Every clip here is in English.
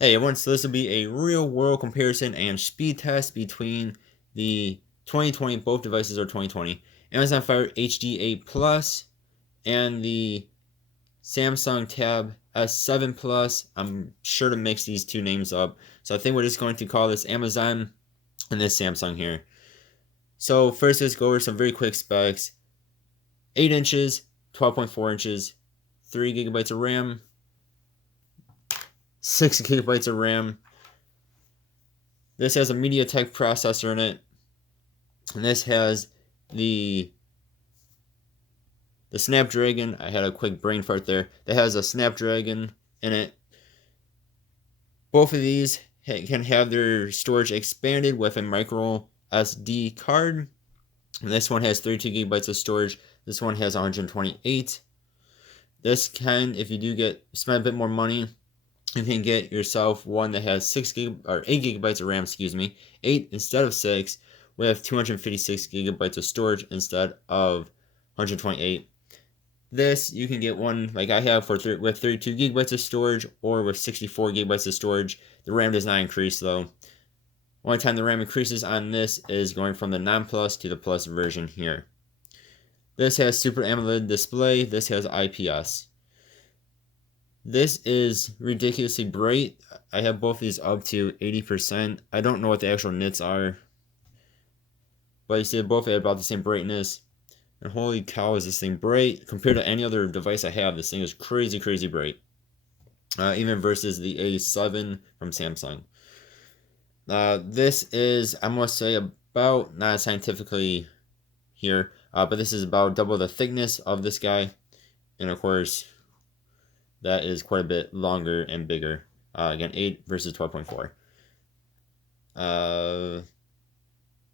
Hey everyone, so this will be a real world comparison and speed test between the 2020, both devices are 2020, Amazon Fire HD8 Plus and the Samsung Tab S7 Plus. I'm sure to mix these two names up, so I think we're just going to call this Amazon and this Samsung here. So first let's go over some very quick specs. 8 inches, 12.4 inches, 3 gigabytes of RAM, 6 gigabytes of RAM. This has a MediaTek processor in it. And this has the Snapdragon. I had a quick brain fart there. That has a Snapdragon in it. Both of these can have their storage expanded with a micro SD card. And this one has 32 gigabytes of storage. This one has 128. This can, if you do spend a bit more money, you can get yourself one that has 8 gigabytes of RAM, 8 instead of 6, with 256 gigabytes of storage instead of 128. This you can get one like I have with 32 gigabytes of storage or with 64 gigabytes of storage. The RAM does not increase though. Only time the RAM increases on this is going from the non-plus to the plus version here. This has Super AMOLED display. This has IPS. This is ridiculously bright. I have both these up to 80%. I don't know what the actual nits are, but you see both at about the same brightness. And holy cow, is this thing bright compared to any other device I have. This thing is crazy, crazy bright. Even versus the A7 from Samsung. This is, I must say, about, not scientifically here, but this is about double the thickness of this guy. And of course, that is quite a bit longer and bigger. Again, 8 versus 12.4.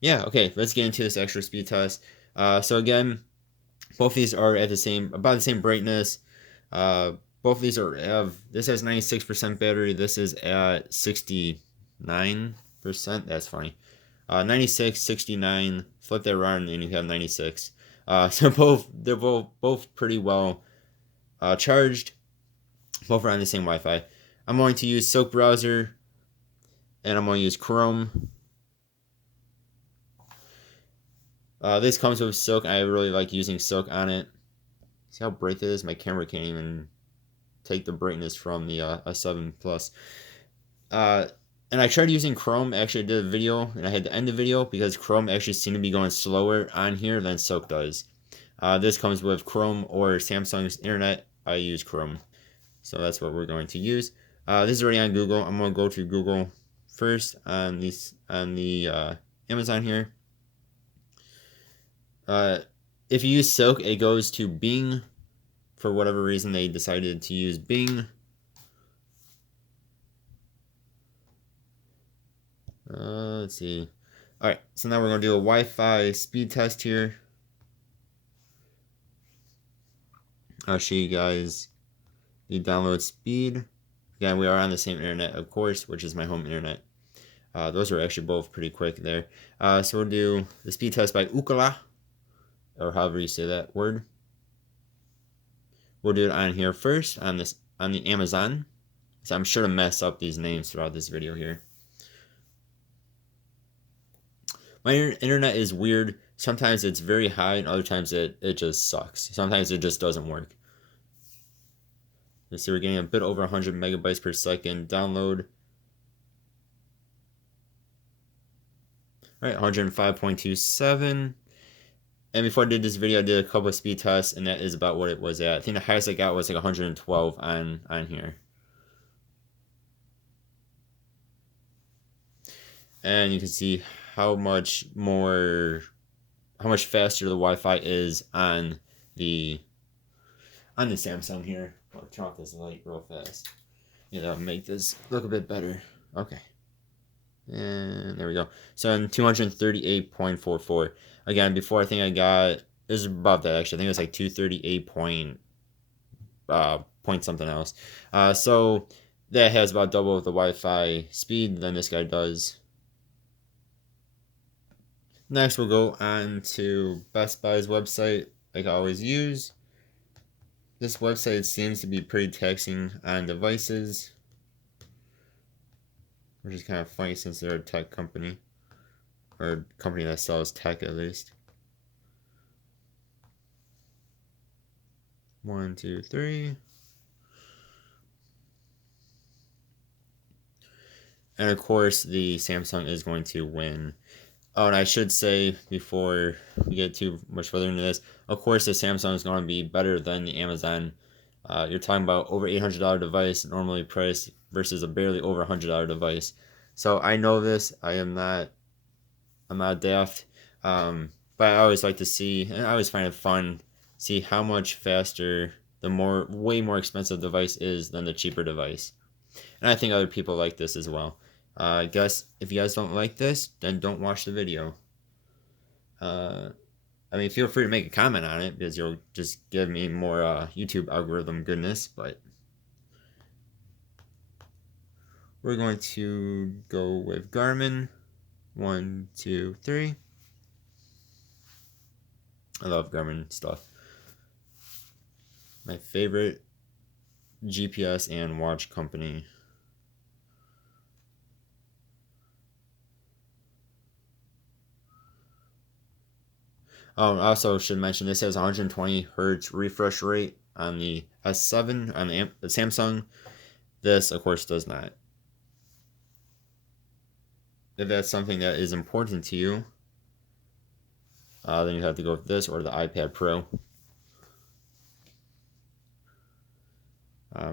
Yeah, okay, let's get into this extra speed test. So again, both of these are at about the same brightness. Both of these this has 96% battery. This is at 69%. That's funny. 96, 69. Flip that around and you have 96. So they're both pretty well charged. Both are on the same Wi-Fi. I'm going to use Silk browser, and I'm going to use Chrome. This comes with Silk. I really like using Silk on it. See how bright this is? My camera can't even take the brightness from the S7 Plus. And I tried using Chrome. Actually, I did a video, and I had to end the video because Chrome actually seemed to be going slower on here than Silk does. This comes with Chrome or Samsung's internet. I use Chrome. So that's what we're going to use. This is already on Google. I'm going to go to Google first on the Amazon here. If you use Silk, it goes to Bing. For whatever reason, they decided to use Bing. Let's see. Alright, so now we're going to do a Wi-Fi speed test here. I'll show you guys the download speed. Again, we are on the same internet, of course, which is my home internet. Those are actually both pretty quick there. So we'll do the speed test by Ookla, or however you say that word. We'll do it on here first, on the Amazon. So I'm sure to mess up these names throughout this video here. My internet is weird. Sometimes it's very high, and other times it just sucks. Sometimes it just doesn't work. Let's see, we're getting a bit over 100 megabytes per second download. All right, 105.27. And before I did this video, I did a couple of speed tests, and that is about what it was at. I think the highest I got was like 112 on here. And you can see how much faster the Wi-Fi is on the Samsung here. I'll turn off this light real fast. That'll make this look a bit better. Okay. And there we go. So in 238.44. Again, before I think I got, it was above that actually. I think it was like 238 point something else. So that has about double the Wi-Fi speed than this guy does. Next, we'll go on to Best Buy's website, like I always use. This website seems to be pretty taxing on devices. which is kind of funny since they're a tech company, or a company that sells tech at least. 1, 2, 3. And of course, the Samsung is going to win. Oh, and I should say before we get too much further into this, of course, the Samsung is going to be better than the Amazon. You're talking about over $800 device normally priced versus a barely over $100 device. So I know this. I'm not daft. But I always like to see, and I always find it fun, see how much faster the way more expensive device is than the cheaper device. And I think other people like this as well. I guess if you guys don't like this, then don't watch the video. I mean, feel free to make a comment on it because you'll just give me more YouTube algorithm goodness. But we're going to go with Garmin. 1, 2, 3. I love Garmin stuff. My favorite GPS and watch company. Oh, I also should mention this has 120 hertz refresh rate on the S7 on the Samsung. This, of course, does not. If that's something that is important to you, then you have to go with this or the iPad Pro.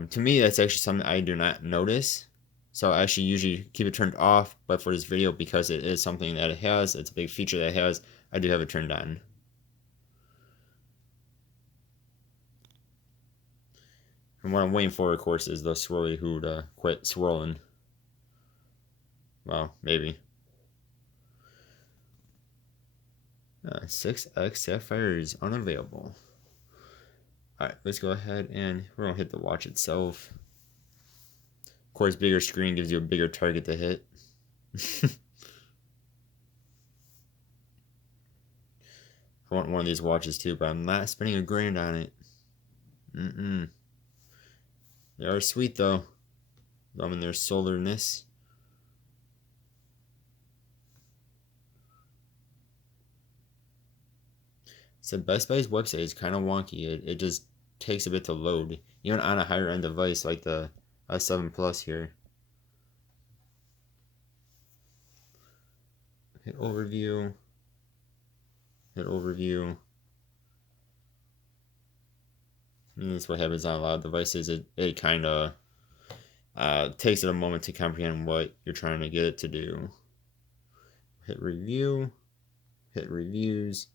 To me, that's actually something I do not notice. So I actually usually keep it turned off, but for this video, because it is something that it has, it's a big feature that it has, I do have it turned on. And what I'm waiting for, of course, is the swirly who to quit swirling. Well, maybe. 6X Sapphire is unavailable. Alright, let's go ahead and we're going to hit the watch itself. Of course, bigger screen gives you a bigger target to hit. I want one of these watches too, but I'm not spending $1,000 on it. They are sweet though. I mean, their solarness. So Best Buy's website is kind of wonky. It just takes a bit to load, even on a higher end device like the S7 Plus here. Hit overview. Hit overview. And that's what happens on a lot of devices. It kind of takes it a moment to comprehend what you're trying to get it to do. Hit review. Hit reviews.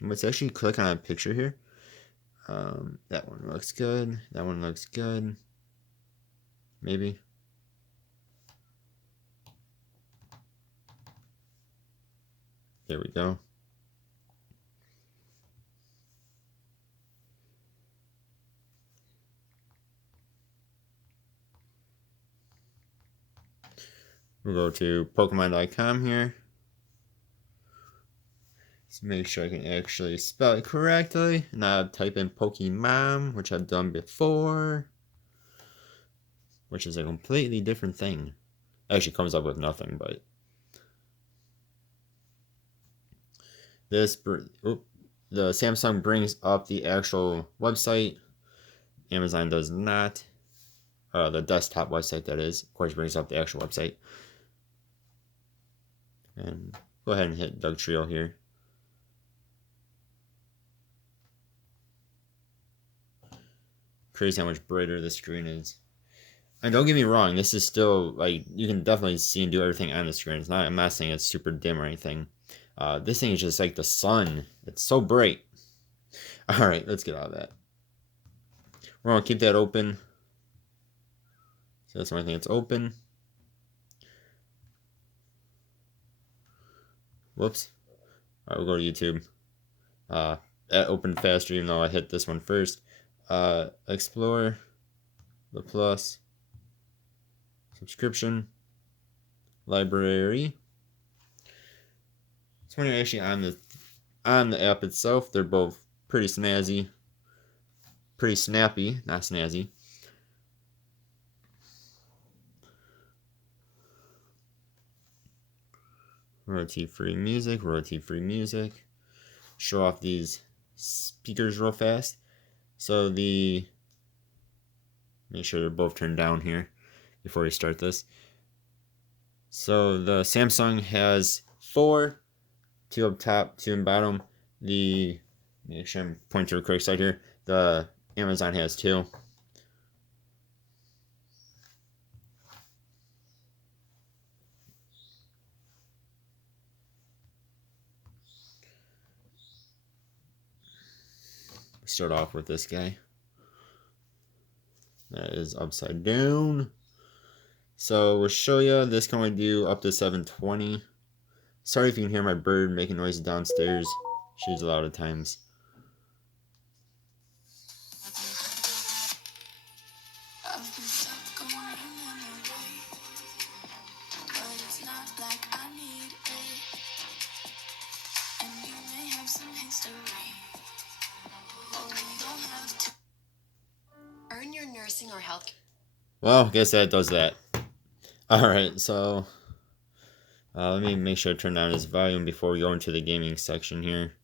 Let's actually click on a picture here. That one looks good. That one looks good. Maybe. There we go. We'll go to Pokemon.com here. Let's make sure I can actually spell it correctly. Now type in Pokemon, which I've done before. Which is a completely different thing. Actually comes up with nothing, but the Samsung brings up the actual website. Amazon does not. The desktop website, that is. Of course, brings up the actual website. And go ahead and hit Doug Trio here. Crazy how much brighter the screen is. And don't get me wrong, this is still, like, you can definitely see and do everything on the screen. I'm not saying it's super dim or anything. This thing is just like the sun. It's so bright. Alright, let's get out of that. We're going to keep that open. So that's the only thing that's open. Whoops. Alright, we'll go to YouTube. That opened faster even though I hit this one first. Explore. The plus. Subscription. Library. So when you're actually on the app itself, they're both pretty snazzy. Pretty snappy, not snazzy. royalty-free music, royalty-free music. Show off these speakers real fast. So make sure they're both turned down here before we start this. So the Samsung has 4, 2 up top, 2 in bottom. Make sure I'm pointing to the correct side here. The Amazon has 2. Start off with this guy. That is upside down. So we'll show you this can only do up to 720. Sorry if you can hear my bird making noise downstairs. She's loud at times. Earn your nursing or health. Well, I guess that does that. Alright, so let me make sure to turn down this volume before we go into the gaming section here.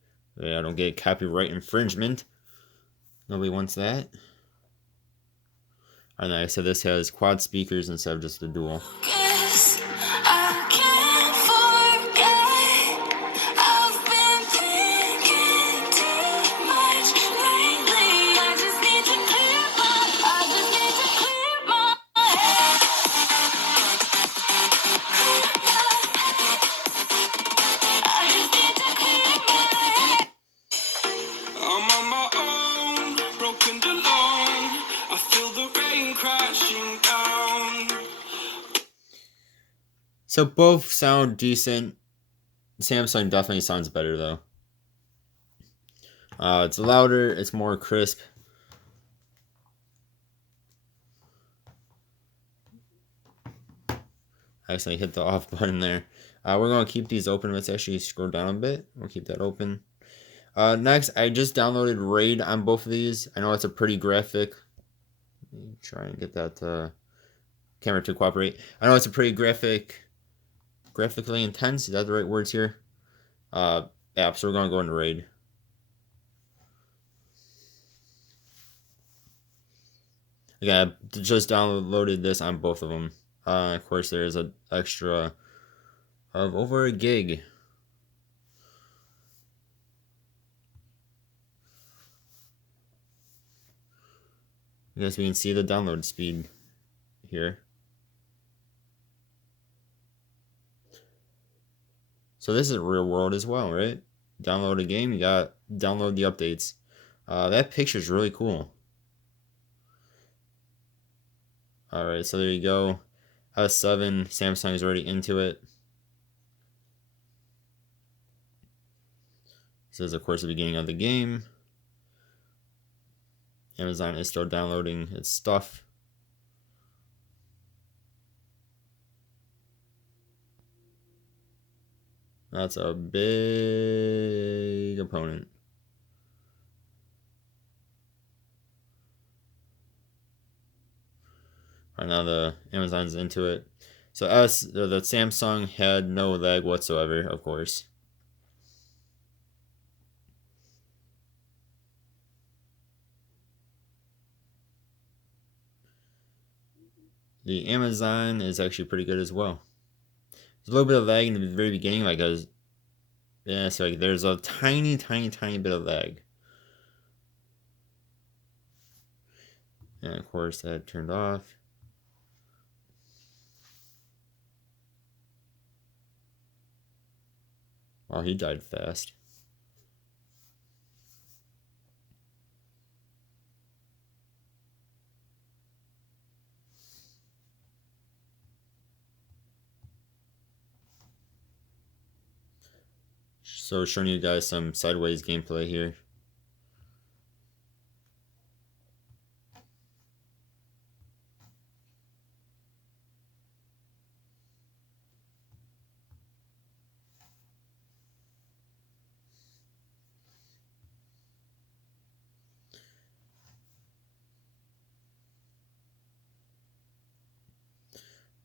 I don't get copyright infringement. Nobody wants that. And like I said, this has quad speakers instead of just the dual. So both sound decent. Samsung definitely sounds better though. It's louder, it's more crisp. I accidentally hit the off button there. We're going to keep these open. Let's actually scroll down a bit. We'll keep that open. Next, I just downloaded RAID on both of these. I know it's a pretty graphic. Let me try and get that camera to cooperate. I know it's a pretty graphically intense. Is that the right words here? App. So we're going to go into RAID. Again, I just downloaded this on both of them. Of course, there is an extra of over a gig. I guess we can see the download speed here. So this is real world as well, right? Download a game, you got download the updates. That picture is really cool. Alright, so there you go. S7, Samsung is already into it. This is, of course, the beginning of the game. Amazon is still downloading its stuff. That's a big opponent. Right now the Amazon's into it. So the Samsung had no lag whatsoever, of course. The Amazon is actually pretty good as well. There's a little bit of lag in the very beginning, so like there's a tiny bit of lag. And of course that turned off. Wow, he died fast. So showing you guys some sideways gameplay here.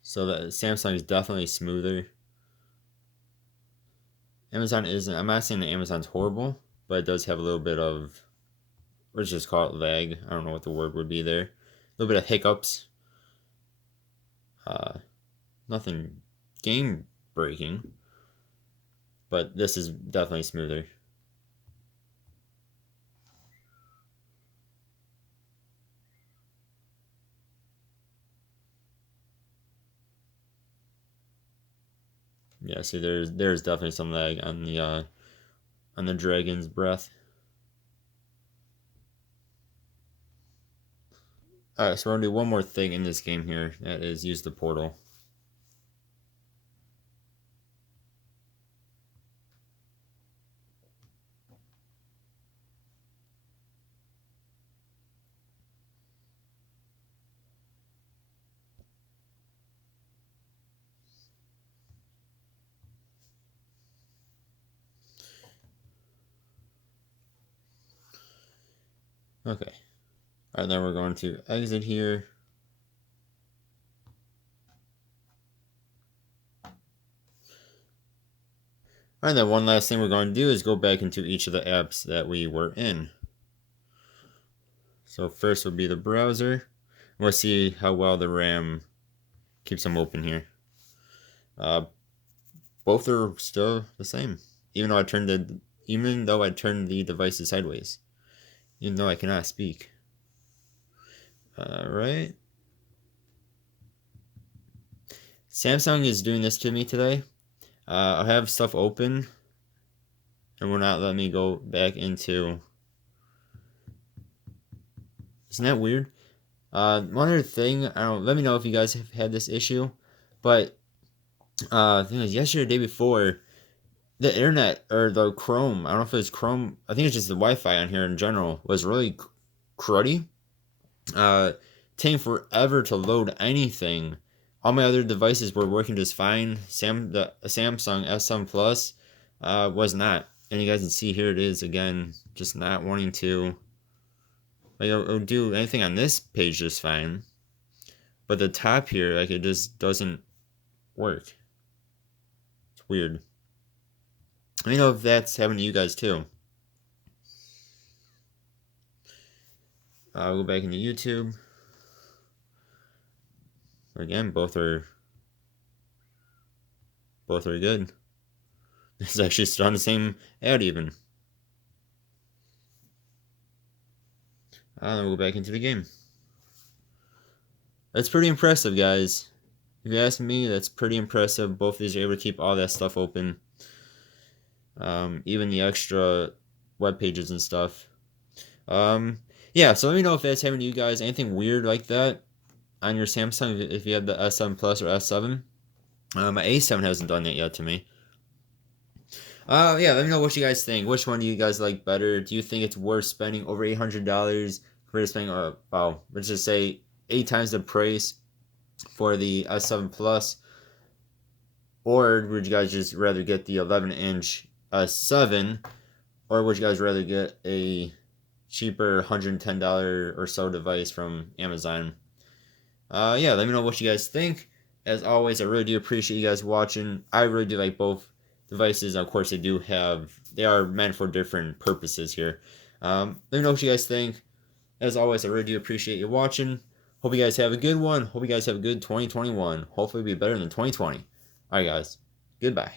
So the Samsung is definitely smoother. Amazon isn't. I'm not saying that Amazon's horrible, but it does have a little bit of, let's just call it lag. I don't know what the word would be there. A little bit of hiccups. Uh, Nothing game breaking, but this is definitely smoother. Yeah, see, there's definitely some lag on the dragon's breath. All right, so we're gonna do one more thing in this game here. That is use the portal. Okay. All right, then we're going to exit here. All right, then one last thing we're going to do is go back into each of the apps that we were in. So first will be the browser. We'll see how well the RAM keeps them open here. Both are still the same, even though I turned the devices sideways, even though I cannot speak. All right. Samsung is doing this to me today. I have stuff open, and will not let me go back into. Isn't that weird? One other thing, I don't. Let me know if you guys have had this issue, but I think it was yesterday, or the day before, the internet or the Chrome. I don't know if it was Chrome. I think it's just the Wi-Fi on here in general was really cruddy. Uh, Taking forever to load anything. All my other devices were working just fine. The Samsung S7 Plus was not. And you guys can see here it is again, just not wanting to. Like it'll do anything on this page just fine, but the top here, like it just doesn't work. It's weird. Let me know if that's happening to you guys too. I'll go back into YouTube. Again, both are good. It's actually still on the same ad even. Then we'll go back into the game. That's pretty impressive, guys. If you ask me, that's pretty impressive. Both of these are able to keep all that stuff open. Even the extra web pages and stuff. Yeah, so let me know if that's happening to you guys. Anything weird like that on your Samsung if you have the S7 Plus or S7. My A7 hasn't done that yet to me. Yeah, let me know what you guys think. Which one do you guys like better? Do you think it's worth spending over $800 compared to spending, let's just say 8 times the price for the S7 Plus? Or would you guys just rather get the 11-inch S7? Or would you guys rather get a cheaper $110 or so device from Amazon? Yeah, let me know what you guys think. As always, I really do appreciate you guys watching. I really do like both devices. Of course, they are meant for different purposes here. Let me know what you guys think. As always, I really do appreciate you watching. Hope you guys have a good one. Hope you guys have a good 2021. Hopefully, it'll be better than 2020. All right, guys. Goodbye.